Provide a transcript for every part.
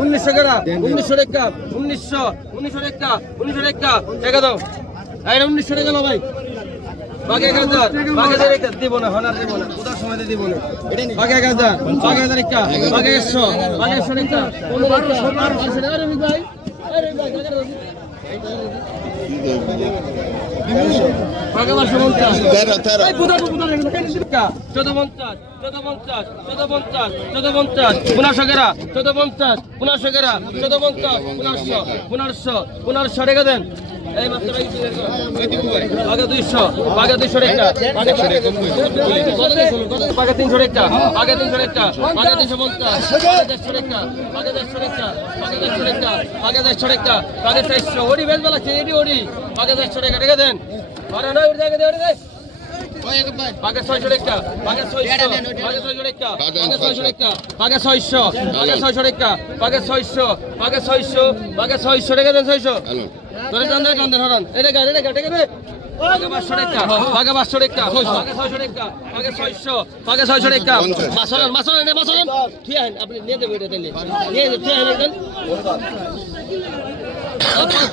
উনিশশো টাকা উনিশশো টাকা উনিশশো উনিশশো টাকা উনিশশো টাকা টাকা দাও উনিশশো দাও ভাই বাঘে হাজার একটা দিব না হনার দিব না কোথাও সময় দিব না। বাঘে হাজার বাঘে হাজার একটা বাঘে একশো বাঘে একশো একটা। চোদ্দ পঞ্চাশ চোদ্দ পঞ্চাশ চোদ্দ পঞ্চাশ চোদ্দ পঞ্চাশ। পনেরোশো গেরা চোদ্দ পঞ্চাশ পনেরোশো গেরা চোদ্দ পঞ্চাশ পনেরোশো পনেরোশো পনেরোশো রেখে দেন। বাঘা দুইশো বাঘা দুইশো রেখা। বাঘা তিনশো রেখা, বাঘা তিনশো একটা বাঘা তিনশো পঞ্চাশ রেখা, বাঘা দেড়শো রেখা, বাঘা দেড়শো রেখা, বাঘা দেড়শো রেখা, বাঘা চারশো। ওড়ি বেশ বেলা এডি ওড়ি বাঘা দেড়শো রেখা, রেখে দেন। আরে নয়, উঠে দে উঠে দে ছয়শো রেখা বাঘা ছয়শো বাঘা ছয়শো রেখা বাঘা ছয়শো রেখা বাঘা ছয়শো বাঘা ছয়শো রেখা বাঘা ছয়শো বাঘা ছয়শো বাঘা ছয়শো রেখে দেন ছয়শো ধরে টান দেন টান দেন হরান এটা গা এটা গা ঠিক আছে বাঘা পাঁচশো রেখা বাঘা ছয়শো রেখা বাঘা ছয়শো বাঘা ছয়শো রেখা ঠিক আছে আপনি নিয়ে দেবেন এটা তাহলে নিয়ে ঠিক আছে একদম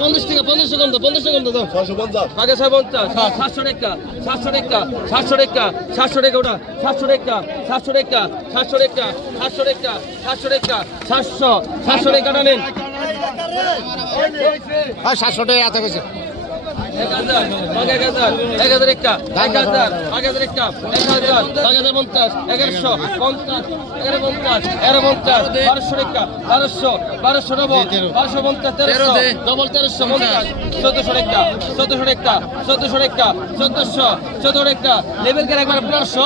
পঞ্চাশ টাকা পঞ্চাশ কম তো পঞ্চাশ কম তো আগে ছয় পঞ্চাশ সাতশো টাকা সাতশো টাকা সাতশো টাকা সাতশো টাকা ওটা সাতশো টাকা সাতশো টাকা সাতশো টাকা সাতশো টাকা সাতশো টাকা সাতশো সাতশো টাকাটা নেন সাতশো টাকা এত গেছে এক হাজার এক হাজার এক হাজার একটা এক হাজার এক হাজার একটা এক হাজার এক হাজার পঞ্চাশ এগারোশো পঞ্চাশ এগারো পঞ্চাশ এগারো পঞ্চাশ বারোশো টাকা বারোশো বারোশো ডবল বারোশো পঞ্চাশ তেরোশো ডবল তেরোশো পঞ্চাশ চোদ্দশো একটা চোদ্দশো টাকা চোদ্দশো টাকা চোদ্দশো চোদ্দ একটা লেভেল গেলে একবার পনেরোশো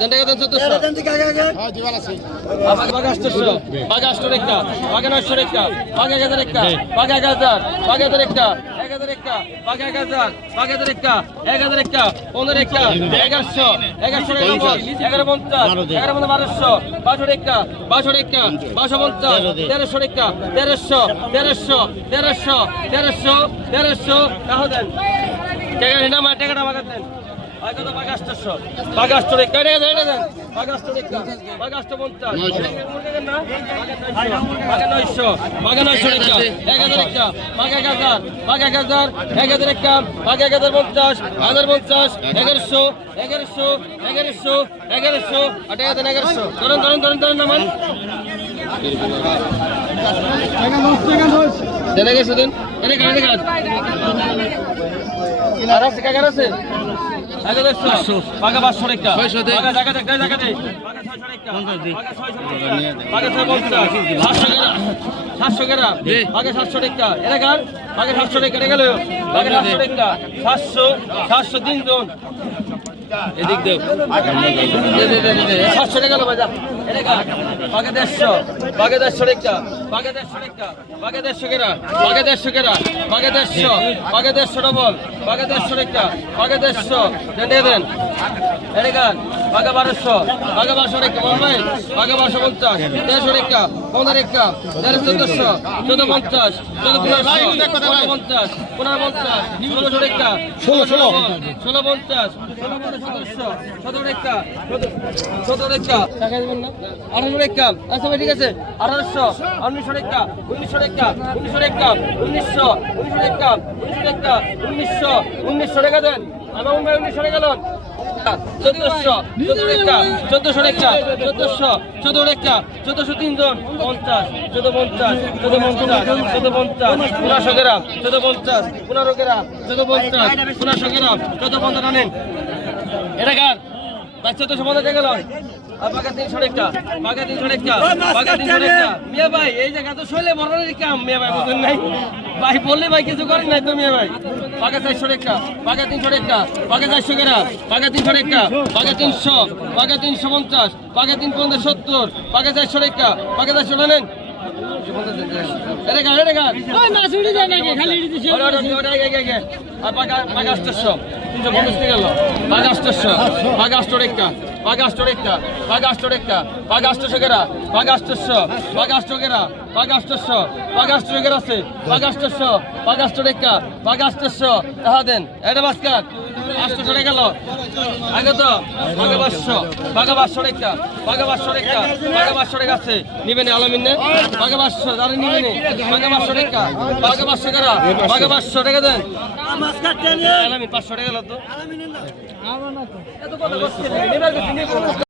টাকা তেরোশো রেখা তেরোশো। তেরোশো। তেরোশো। তেরোশো। তেরোশো। তাহলে দেন। টাকা টাকাটা বাগাত দেন। দেন দেন পঞ্চাশ হাজার পঞ্চাশ এগারোশো এগারোশো এগারোশো এগারোশো আট হাজার এগারোশো। ধরেন ধরেন ধরেন ধরেন নামান জেনে গেছে দিন এনে কাজ কাজ আর আছে কাকার আছে? সাতশো গেরা। সাতশো গেরা। বাগা সাতশো রেখা এরা গান আগে সাতশো রে গেল। বাগা সাতশো রেখা সাতশো সাতশো তিনজন। এদিক দেখ সাতশো টাকা বাজা এলাকা বাগে দেড়শো। বাগে দেড়শো রেখা বাগে দেড়শো রেখা বাগে দেড়শো কেরা? বাগে দেড়শো কেরা? বাগে দেড়শো। বাগে দেড়শো ডবল বাগে দেড়শো রেখা বাগে দেড়শো। দেন। দেন বাগে বারোশো। বাগে বারোশো রেখা ভাই বাগে বারোশো পঞ্চাশ। দেড়শো রেখা পনেরো রেখা দেড় চোদ্দশো। চোদ্দ পঞ্চাশ। চোদ্দ পনেরোশো পনেরো পঞ্চাশ। পনেরো পঞ্চাশ। ষোলোশো রেখা ষোলো ষোলো। ষোলো পঞ্চাশ। টাকা আচ্ছা আঠারোশো উনিশশো রেখা উনিশশো রেখা উনিশশো উনিশশো উনিশশো রেখা উনিশশো রেখা উনিশশো উনিশশো ভাই উনিশশো রেখা দেন চোদ্দশো চোদ্দ রেখা চোদ্দশো চোদ্দ রেখা চোদ্দশো তিনজন পঞ্চাশ চোদ্দ পঞ্চাশ চোদ্দ পঞ্চাশ চোদ্দ পঞ্চাশ চোদ্দ পঞ্চাশ পনেরো পঞ্চাশ পনেরোশো চোদ্দ পঞ্চাশ আনেন এটা কার? চোদ্দশো পঞ্চাশ টাকা লন আর বাঘা তিনশো টাকা বাঘা তিনশো টাকা বাঘা তিনশো টাকা মিয়া ভাই এই জায়গা তো শৈলে বড়ার কাম? মিয়া ভাই বুঝুন নাই? ভাই বললে ভাই কিছু করেন নাই তো মিয়া ভাই। বাঘা চারশো টাকা বাঘা তিনশো টাকা বাঘা চারশো বাঘা তিনশো টাকা বাঘা তিনশো বাঘা তিনশো পঞ্চাশ বাঘা তিন পঞ্চাশ সত্তর বাঘা চারশো টাকা বাঘা চারশো নেন। আর বাঘা- বাঘা আটশোশো, তিনশো পঞ্চাশ টাকা গেল। বাঘা আটশো টাকা, বাঘা আটশোশো কেরা, বাঘা আটশোশো, বাঘা আটশো কেরা, বাঘা আটশোশো, বাঘা আটশো কেরা আছে, বাঘা আটশো টাকা, বাঘা আটশোশো, তাহা দেন। এটা বাস্কার, আটশোশো সরে গেল। আগে তো, বাঘা পাঁচশো, বাঘা পাঁচশো টাকা, বাঘা পাঁচশো টাকা, বাঘা পাঁচশো টাকা আছে। নিবেন আলমিন নে? বাঘা পাঁচশো, যারা নিবেন বাঘা পাঁচশো টাকা, বাঘা পাঁচশো কেরা, বাঘা পাঁচশো টাকা দেন আলামিন পাঁচশো টাকা গেল তো এত কথা